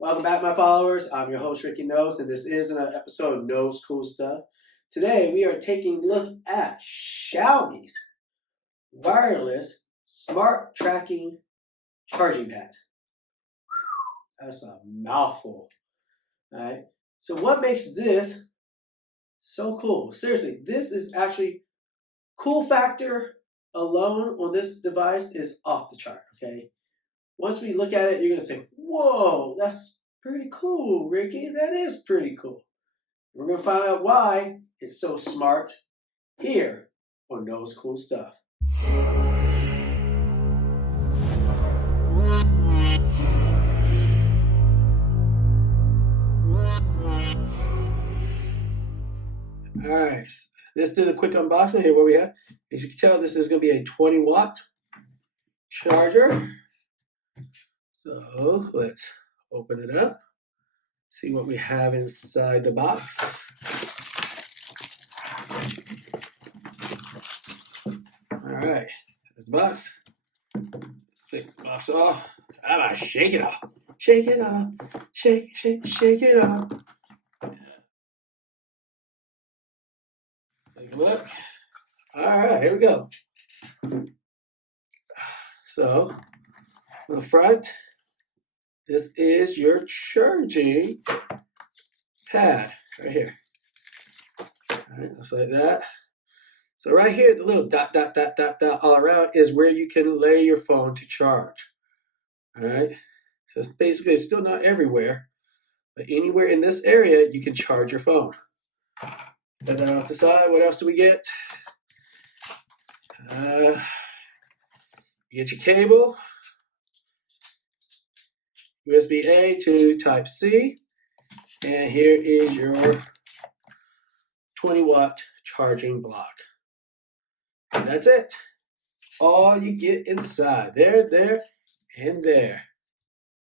Welcome back, my followers. I'm your host, Ricky Knoles, and this is an episode of Knoles Cool Stuff. Today, we are taking a look at Xiaomi's wireless smart tracking charging pad. That's a mouthful. All right. So, what makes this so cool? Seriously, this is actually cool factor alone on this device is off the chart. Okay. Once we look at it, you're gonna say, "Whoa, that's pretty cool, Ricky. That is pretty cool." We're going to find out why it's so smart here on Knows Cool Stuff. Alright, let's do the quick unboxing here. What we have, as you can tell, this is going to be a 20-watt charger. So let's open it up, see what we have inside the box. Alright, there's the box. Let's take the box off. Shake it up. Shake it up. Shake it up. Take a look. Alright, here we go. So, on the front, this is your charging pad right here. Alright, just like that. So right here, the little dot all around is where you can lay your phone to charge. Alright, so it's basically still not everywhere, but anywhere in this area you can charge your phone. Put that off the side. What else do we get? You get your cable, USB-A to Type-C, and here is your 20-watt charging block. And that's it. All you get inside. There, and there.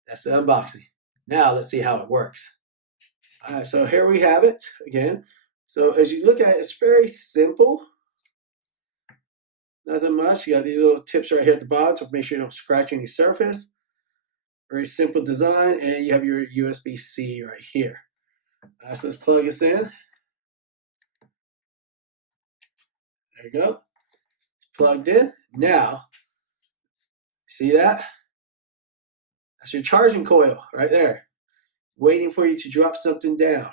That's the unboxing. Now let's see how it works. All right, so here we have it again. So as you look at it, it's very simple. Nothing much. You got these little tips right here at the bottom to make sure you don't scratch any surface. Very simple design, and you have your USB-C right here. All right, so let's plug this in. There you go. It's plugged in. Now, see that? That's your charging coil right there, waiting for you to drop something down.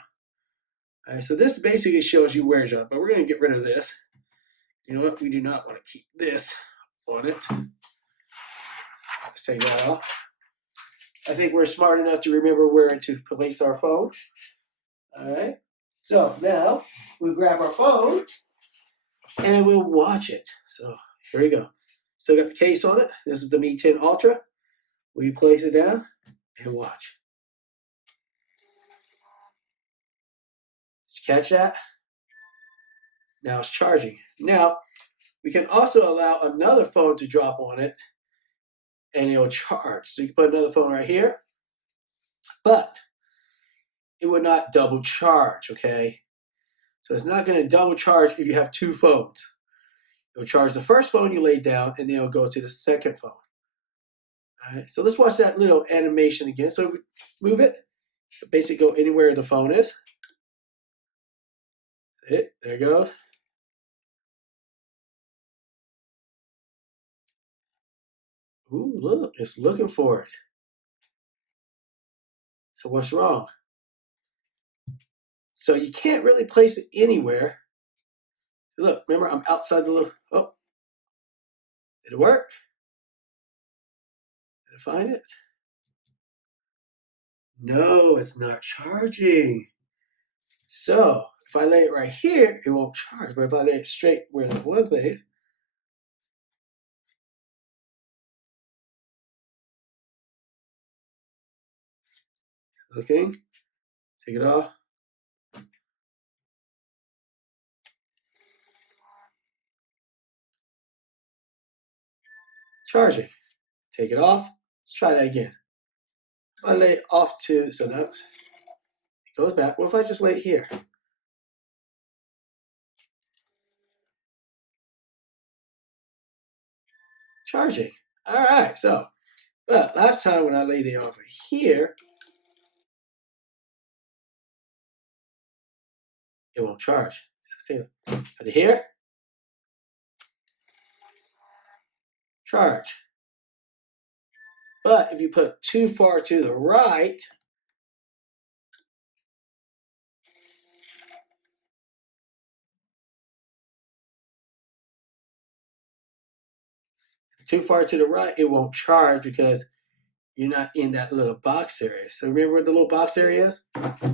All right, so this basically shows you where it's at, but we're going to get rid of this. You know what? We do not want to keep this on it. Let's take that off. I think we're smart enough to remember where to place our phone. All right. So now we grab our phone and we'll watch it. So here we go. Still got the case on it. This is the Mi 10 Ultra. We place it down and watch. Did you catch that? Now it's charging. Now, we can also allow another phone to drop on it and it'll charge. So you can put another phone right here, but it will not double charge, okay? So it's not going to double charge if you have two phones. It'll charge the first phone you lay down and then it'll go to the second phone. All right, so let's watch that little animation again. So if we move it, basically go anywhere the phone is. There it goes. Ooh, look, it's looking for it. So what's wrong? So you can't really place it anywhere. Look, remember, I'm outside the little, oh, did it work? Did I find it? No, it's not charging. So if I lay it right here, it won't charge. But if I lay it straight where the one lays, looking, take it off. Charging. Take it off. Let's try that again. If I lay it off to, so now it goes back. What if I just lay it here? Charging. All right, so, but last time when I laid it over here, it won't charge. See, put it here, charge. But if you put too far to the right, it won't charge because you're not in that little box area. So remember where the little box area is?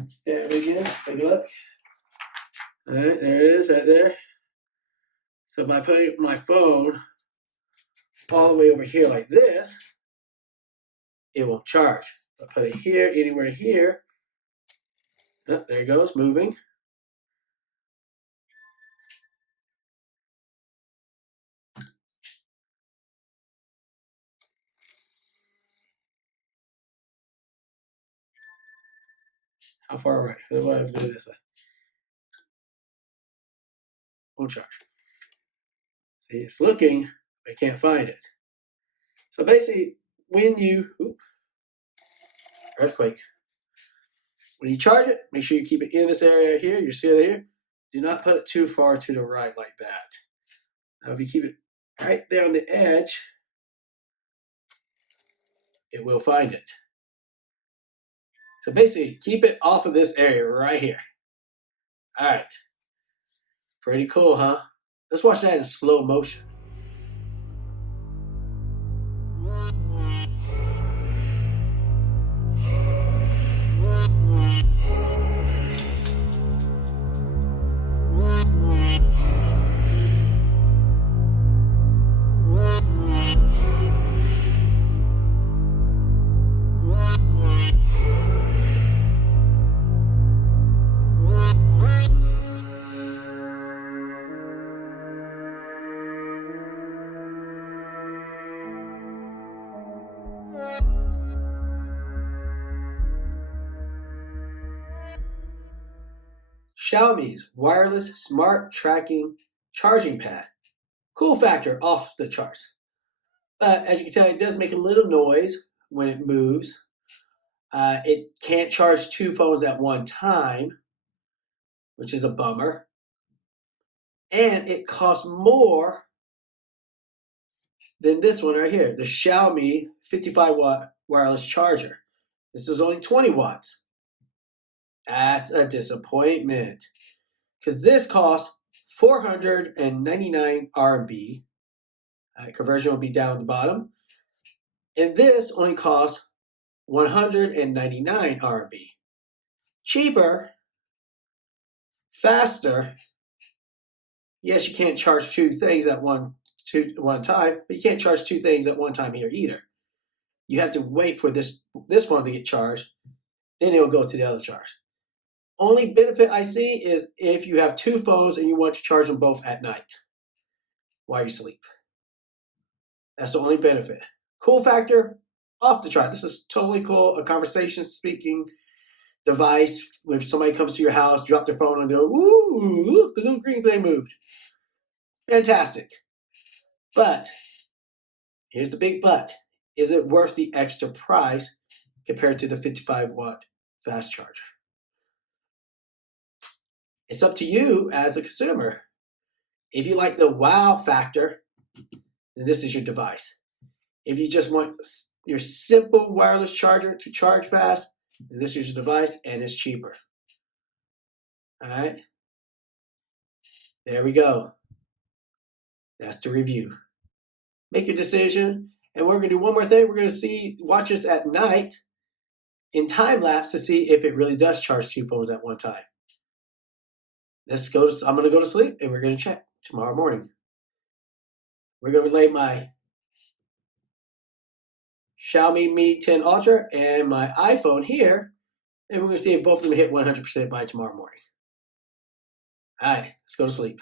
Stand again, take a look. All right, there it is, right there. So by putting my phone all the way over here like this, it won't charge. But put it here, anywhere here. Oh, there it goes, moving. How far right? What if I do this way? Won't charge. See, it's looking, but can't find it. So basically, when you earthquake, when you charge it, make sure you keep it in this area here. You see it here. Do not put it too far to the right like that. Now, if you keep it right there on the edge, it will find it. So basically, keep it off of this area right here. All right. Pretty cool, huh? Let's watch that in slow motion. Xiaomi's wireless smart tracking charging pad. Cool factor, off the charts. But as you can tell, it does make a little noise when it moves. It can't charge two phones at one time, which is a bummer. And it costs more than this one right here, the Xiaomi 55-watt wireless charger. This is only 20 watts. That's a disappointment because this costs 499 RMB. Conversion will be down at the bottom. And this only costs 199 RMB. Cheaper, faster. Yes, you can't charge two things at one time, but you can't charge two things at one time here either. You have to wait for this one to get charged, then it will go to the other charge. Only benefit I see is if you have two phones and you want to charge them both at night while you sleep. That's the only benefit. Cool factor, off the chart. This is totally cool. A conversation speaking device. If somebody comes to your house, drop their phone and go, "Ooh, look, the little green thing moved." Fantastic. But here's the big but. Is it worth the extra price compared to the 55-watt fast charger? It's up to you as a consumer. If you like the wow factor, then this is your device. If you just want your simple wireless charger to charge fast, then this is your device and it's cheaper. All right. There we go. That's the review. Make your decision. And we're going to do one more thing. We're going to watch this at night in time lapse to see if it really does charge two phones at one time. I'm going to go to sleep and we're going to check tomorrow morning. We're going to relay my Xiaomi Mi 10 Ultra and my iPhone here, and we're going to see if both of them hit 100% by tomorrow morning. All right, let's go to sleep.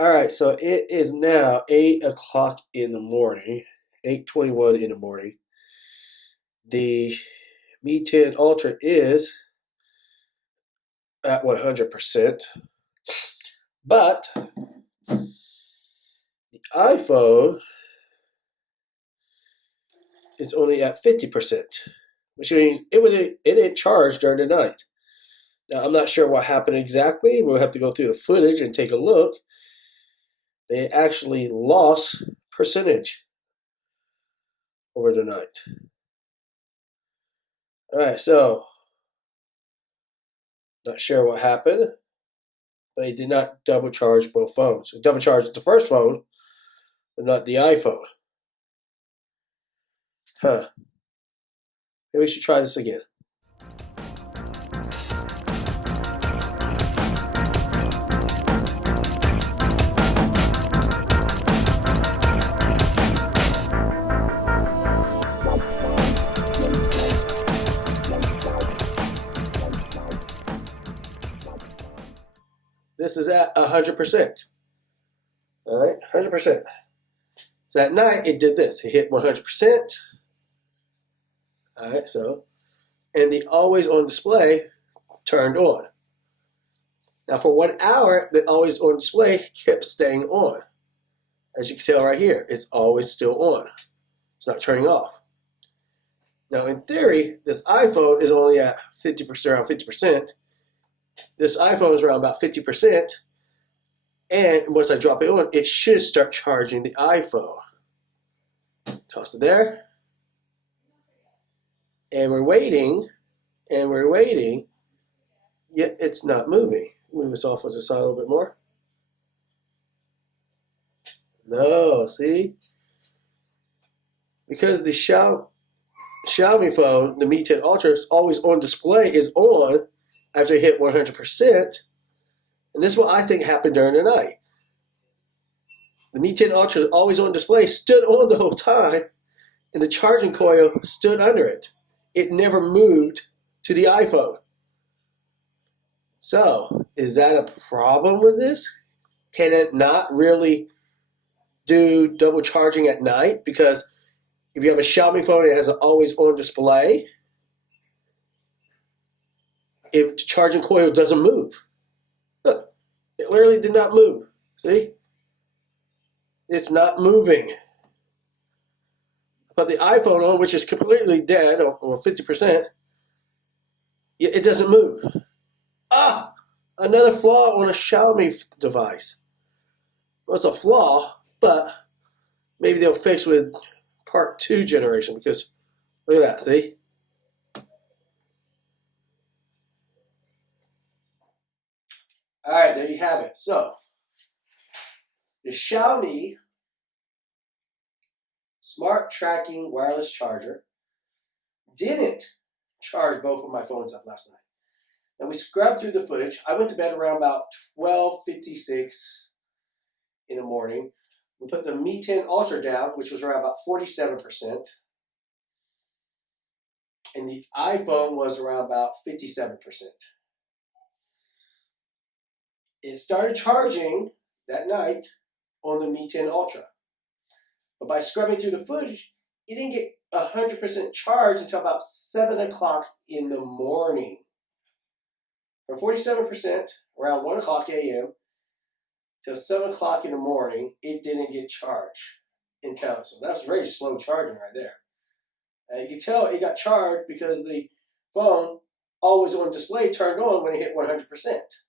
All right, so it is now 8 o'clock in the morning, 8:21 in the morning. The Mi 10 Ultra is at 100%, but the iPhone is only at 50%, which means it didn't charge during the night. Now, I'm not sure what happened exactly. We'll have to go through the footage and take a look. They actually lost percentage over the night. All right, so not sure what happened, but it did not double charge both phones. It double charged the first phone, but not the iPhone. Huh. Maybe we should try this again. This is at 100%. All right, 100%. So at night, it did this. It hit 100%. All right, so, and the always on display turned on. Now for 1 hour, the always on display kept staying on. As you can tell right here, it's always still on. It's not turning off. Now in theory, this iPhone is only at 50%, around 50%. This iPhone is around about 50%. And once I drop it on, it should start charging the iPhone. Toss it there. And we're waiting, yet it's not moving. Move this off to the side a little bit more. No, see? Because the Xiaomi phone, the Mi 10 Ultra, is always on display, is on after it hit 100%. And this is what I think happened during the night. The Mi 10 Ultra is always on display, stood on the whole time, and the charging coil stood under it. It never moved to the iPhone. So, is that a problem with this? Can it not really do double charging at night? Because if you have a Xiaomi phone, it has an always on display. If the charging coil doesn't move. Look, it literally did not move. See? It's not moving. But the iPhone on, which is completely dead, or 50%, it doesn't move. Ah! Another flaw on a Xiaomi device. Well, it's a flaw, but maybe they'll fix with part 2 generation, because look at that, see? Alright, there you have it. So, the Xiaomi Smart Tracking Wireless Charger didn't charge both of my phones up last night. And we scrubbed through the footage. I went to bed around about 12:56 in the morning. We put the Mi 10 Ultra down, which was around about 47%. And the iPhone was around about 57%. It started charging that night on the Mi 10 Ultra. But by scrubbing through the footage, it didn't get 100% charged until about 7 o'clock in the morning. From 47%, around 1 o'clock a.m., till 7 o'clock in the morning, it didn't get charged in town. So that's very slow charging right there. And you can tell it got charged because the phone, always on display, turned on when it hit 100%.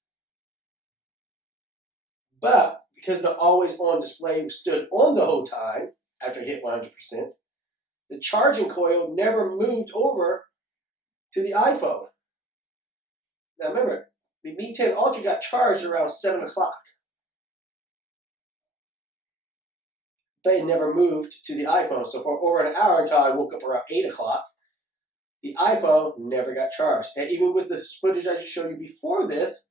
But because the always on display stood on the whole time after it hit 100%, the charging coil never moved over to the iPhone. Now remember, the Mi 10 Ultra got charged around 7 o'clock. But it never moved to the iPhone. So for over an hour until I woke up around 8 o'clock, the iPhone never got charged. And even with the footage I just showed you before this,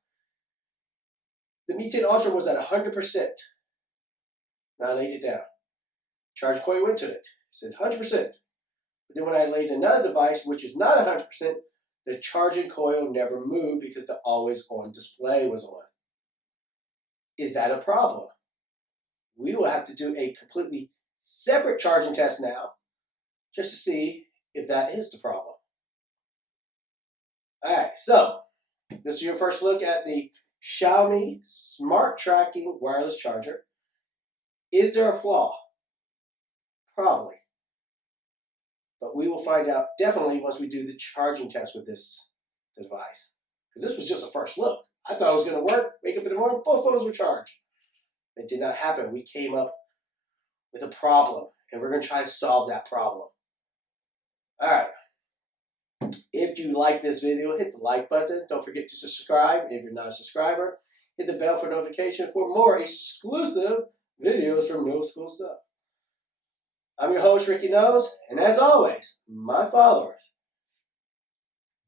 the Mi 10 Ultra was at 100%. Now I laid it down. Charge coil went to it. It says 100%. But then when I laid another device, which is not 100%, the charging coil never moved because the always on display was on. Is that a problem? we will have to do a completely separate charging test now, just to see if that is the problem. All right, so this is your first look at the Xiaomi Smart Tracking Wireless Charger. Is there a flaw? Probably. But we will find out definitely once we do the charging test with this device. Because this was just a first look. I thought it was going to work. Wake up in the morning, both phones were charged. It did not happen. We came up with a problem, and we're going to try to solve that problem. All right. If you like this video, hit the like button. Don't forget to subscribe. If you're not a subscriber, hit the bell for notification for more exclusive videos from Knoles CoolStuff. I'm your host, Ricky Knoles, and as always, my followers,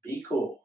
be cool.